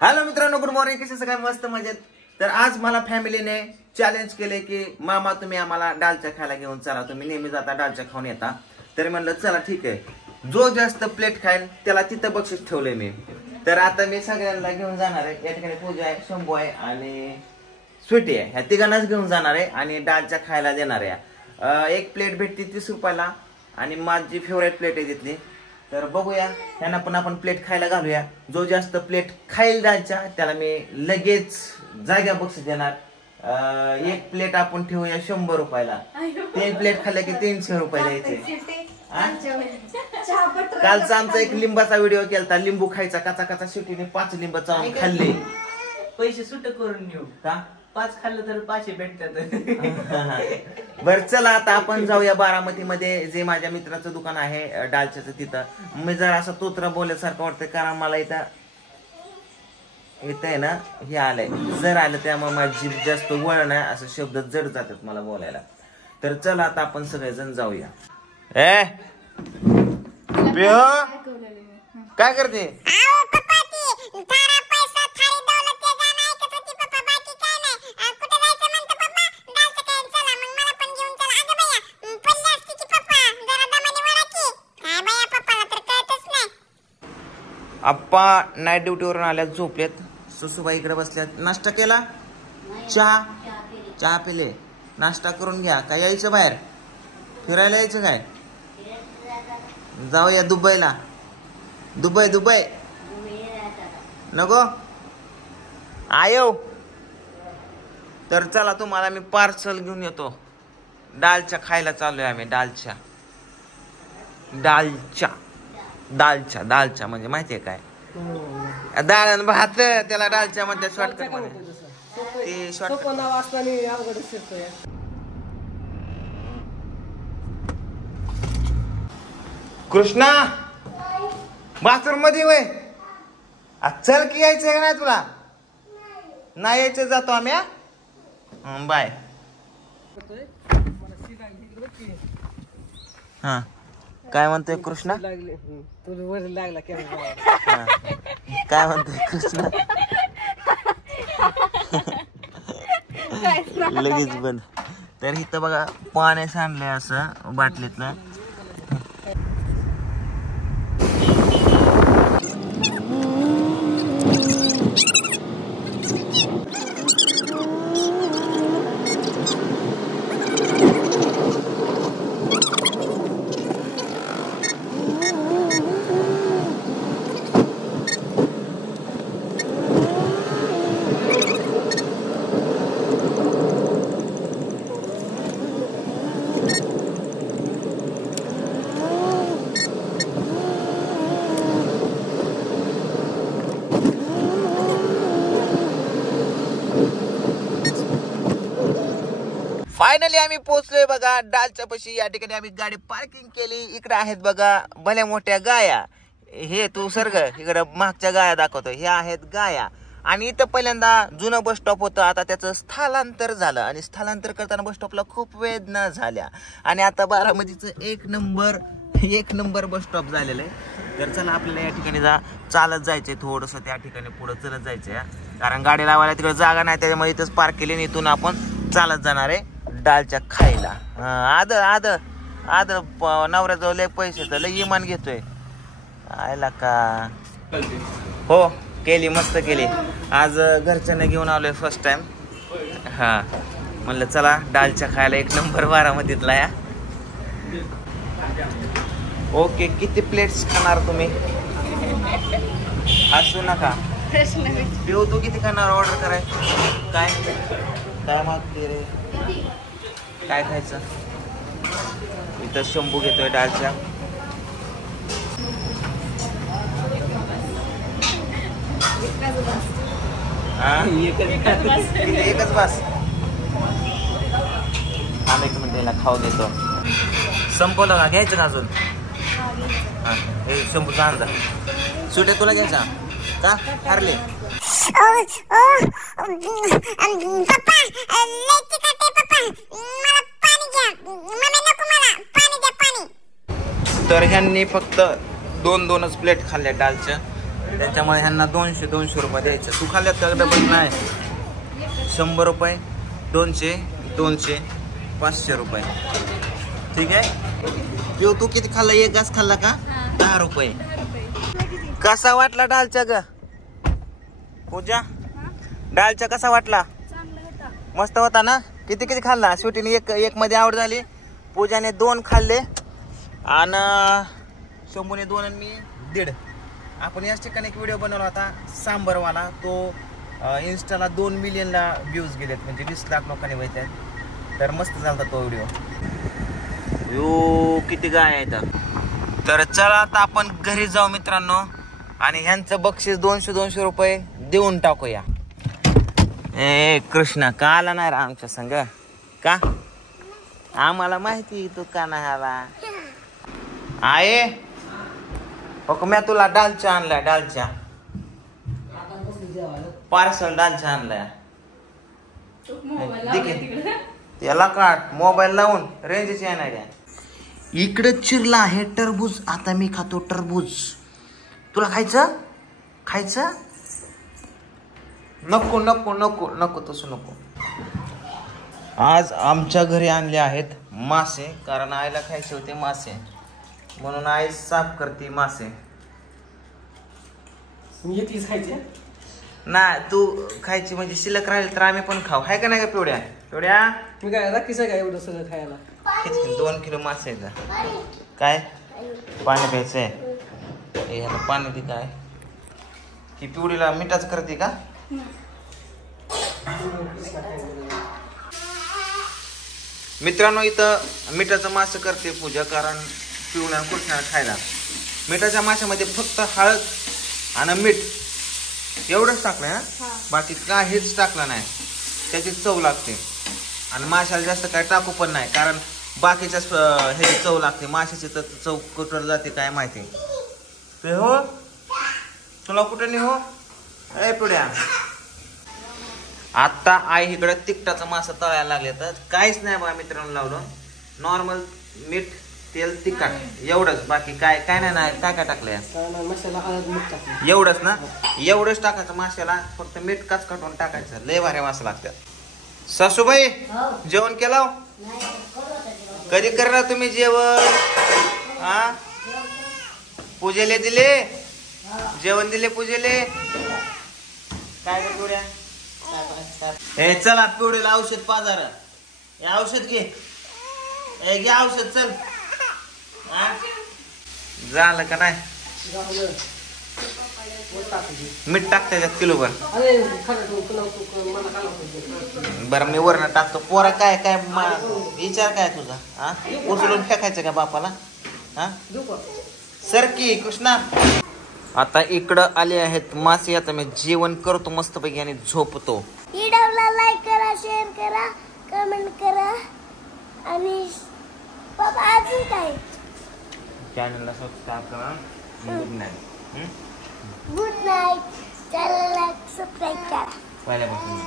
Hello मित्रांनो, good morning. कसे सगळे मस्त मजेत. तर आज मला फॅमिलीने चॅलेंज केले की मामा तुम्ही आम्हाला डालच्या खायला घेऊन चला, तुम्ही नेहमी जाता डालच्या खाऊन येता. तर म्हणलं चला ठीक आहे, जो जास्त प्लेट खाईल त्याला तिथं बक्षीस ठेवलंय मी. तर आता मी सगळ्यांना घेऊन जाणार आहे. या ठिकाणी पूजा आहे, शंभू आहे आणि स्वीटी आहे. ह्या तिघांनाच घेऊन जाणार आहे आणि डालच्या खायला देणार आहे. एक प्लेट भेटते 30 रुपयाला आणि माझी फेवरेट प्लेट आहे तिथली. तर बघूया, त्यांना पण आपण प्लेट खायला घालूया. जो जास्त प्लेट खाईल डालच्या त्याला मी लगेच जागा बक्षीस देणार. एक प्लेट आपण ठेवूया 100 रुपयाला. 3 प्लेट खाल्ल्या की 300 रुपये द्यायचे. कालचा आमचा एक लिंबाचा व्हिडिओ केलता, लिंबू खायचा कचा कचा. शेवटीने 5 लिंब चावून खाल्ले. पैसे सुट करून नेऊ का? 5 खाल्लं तर 500 भेटतात. बर चला, आता आपण जाऊया बारामती मध्ये, जे माझ्या मित्राचं दुकान आहे डालच्याचं. तिथं मी जरा असं तोत्रा बोलल्यासारखं वाटतं, कारण मला इथं आहे ना हे आलंय, जर आलं त्यामुळे माझी जीभ जास्त वळण आहे, असं शब्द जड जातात मला बोलायला. तर चला आता आपण सगळेजण जाऊया. काय करते? आप्पा नाईट ड्युटीवरून आल्यात, झोपलेत. सुसूबाई इकडे बसल्यात. नाश्ता केला? चहा पिले. नाश्ता करून घ्या. काय यायचं बाहेर फिरायला? यायचं काय? जाऊया दुबईला. दुबई नको आयो. तर चला, तुम्हाला मी पार्सल घेऊन येतो. डालच्या खायला चालूय आम्ही. दालच्या म्हणजे माहितीये काय? डाळ आणि भात, त्याला डालच्या मध्ये शॉर्टकट मध्ये. ते कृष्णा बाथरूम मध्ये वय. चल की, यायचंय का नाही तुला? नाही यायचं, जातो आम्ही. बाय. हा काय म्हणतोय कृष्णा? काय म्हणतोय कृष्णा? लगेच बंद. तर इथं बघा पाणी सांडलंय असं बाटलीतलं. फायनली आम्ही पोहोचलोय बघा डालच्या पाशी. या ठिकाणी आम्ही गाडी पार्किंग केली. इकडे आहेत बघा भल्या मोठ्या गाया. हे तू सर्ग इकडे मागच्या गाया दाखवतो, हे आहेत गाया. आणि इथं पहिल्यांदा जुनं बस स्टॉप होतं, आता त्याचं स्थलांतर झालं. आणि स्थलांतर करताना बस स्टॉपला खूप वेदना झाल्या. आणि आता बारामतीचं एक नंबर बस स्टॉप झालेलं आहे. तर चला, आपल्याला या ठिकाणी चालत जायचंय. थोडंसं त्या ठिकाणी पुढं चलत जायचंय, कारण गाडी लावायला तिकडे जागा नाही. त्याच्यामुळे इथंच पार्क केली. इथून आपण चालत जाणार आहे डालच्या खायला. आद नवऱ्याजवळ लय पैसे, तर लय इमान घेतोय. आयला का हो, केली मस्त केली. आज घरच्यांना घेऊन आलोय फर्स्ट टाइम. हा म्हणलं चला डालच्या खायला. एक नंबर बारामतीतला या. ओके, किती प्लेट्स खाणार तुम्ही? हसू नका. पिऊ, तू किती खाणार? ऑर्डर कराय. काय मागते रे? काय खायचं? इथं शंभू घेतोय डालच्या. एकच बस. आम्ही एक मिनिट खाऊ देतो. संपवलं का? घ्यायचं का अजून? हा, हे शंभूचा अंदाज. सुटे तुला घ्यायचा का? ठरले. तर ह्यांनी फक्त 2-2च प्लेट खाल्ल्या डालच्या. त्याच्यामुळे ह्यांना 200 रुपये द्यायचं. तू खाल्ल्यात का डबल नाही? 100 रुपये, 200, 200, 500 रुपये. ठीक आहे. पिऊ तू किती खाल्ला? एक घास खाल्ला का? 10 रुपये. कसा वाटला डालचा ग पूजा? डालचा कसा वाटला? मस्त होता ना? किती किती खाल्ला? शेवटीने एक मध्ये आवड झाली. पूजाने 2 खाल्ले आणि शंभूने 2 आणि मी 1.5. आपण याच ठिकाणी एक व्हिडिओ बनवला होता सांबरवाला. तो इंस्टाला 2 मिलियनला व्ह्यूज गेलेत, म्हणजे 20 लाख लोकांनी बघितल्यात. तर मस्त झाला तो व्हिडिओ. यो किती गाय आहेत. तर चला आता आपण घरी जाऊ मित्रांनो, आणि ह्यांचं बक्षीस 200 रुपये देऊन टाकूया. ए कृष्णा का आला नाही रे आमच्या संग? का? आम्हाला माहिती तू का नाही आला. आहे बघ मी तुला डालचा आणलाय. डालचा पार्सल डालचा आणलाय. त्याला काढ मोबाईल लावून. रेंजच येणार आहे. इकडे चिरला आहे टरबूज. आता मी खातो टरबूज. तुला खायचं? खायचं? नको नको नको नको तसं नको. आज आमच्या घरी आणले आहेत मासे, कारण आईला खायचे होते मासे, म्हणून आई साफ करते मासे. खायचे नाही तू खायची म्हणजे शिल्लक राहील तर आम्ही पण खाऊ. हाय का नाही का पिवड्या? पिवड्या मी काय राखीचं काय एवढं सगळं खायला? 2 किलो मासे आहेत. काय पाणी प्यायचंय? ह्याला पाणी दे. काय ही पिवडीला मिठाच करते का? मित्रांनो इथं मिठाचं मासे करते पूजा, कारण पिवण्या कृष्णाला खायला. मिठाच्या माशामध्ये फक्त हळद आणि मीठ एवढंच टाकलं ना, बाकी काहीच टाकलं नाही. त्याची चव लागते. आणि माशाला जास्त काय टाकू पण नाही, कारण बाकीच्या ह्याची चव लागते. माशाची तर चव कुठं जाते काय माहिती. ते हो तुला कुठं नाही हो? ए पुढ्या आता आई इकडे तिखटाचं मासा तळायला लागले. तर काहीच नाही बघा मित्रांनो लावलं. नॉर्मल मीठ तेल तिखट एवढंच, बाकी काय काय नाही. काय काय टाकलंय? एवढंच ना? एवढंच टाकायचं माशाला. फक्त मीठ काच काढून टाकायचं. लय भारी मासा लागतात. सासूबाई जेवण केलं? कधी करणार तुम्ही जेवण? हा पूजेले दिले? जेवण दिले पूजेले? काय ग पिवड्या? हे चला पिवडीला औषध पाजार. हे औषध घे. हे घे औषध. चल झालं का नाही? मीठ टाकते त्यात किलोभर. बरं मी वरण टाकतो. पोरा काय काय विचार काय तुझा? हा उचलून फेकायचं का बापाला? हा सरकी कृष्णा. आता इकडं आले आहेत मासे. आता मी जेवण करतो मस्तपैकी आणि झोपतो. व्हिडिओला लाईक करा, शेअर करा, कमेंट करा आणि बाबा अजून काय चॅनलला सबस्क्राईब करा. Good night. Good night. चॅनलला सबस्क्राईब करा. पहिल्यापासून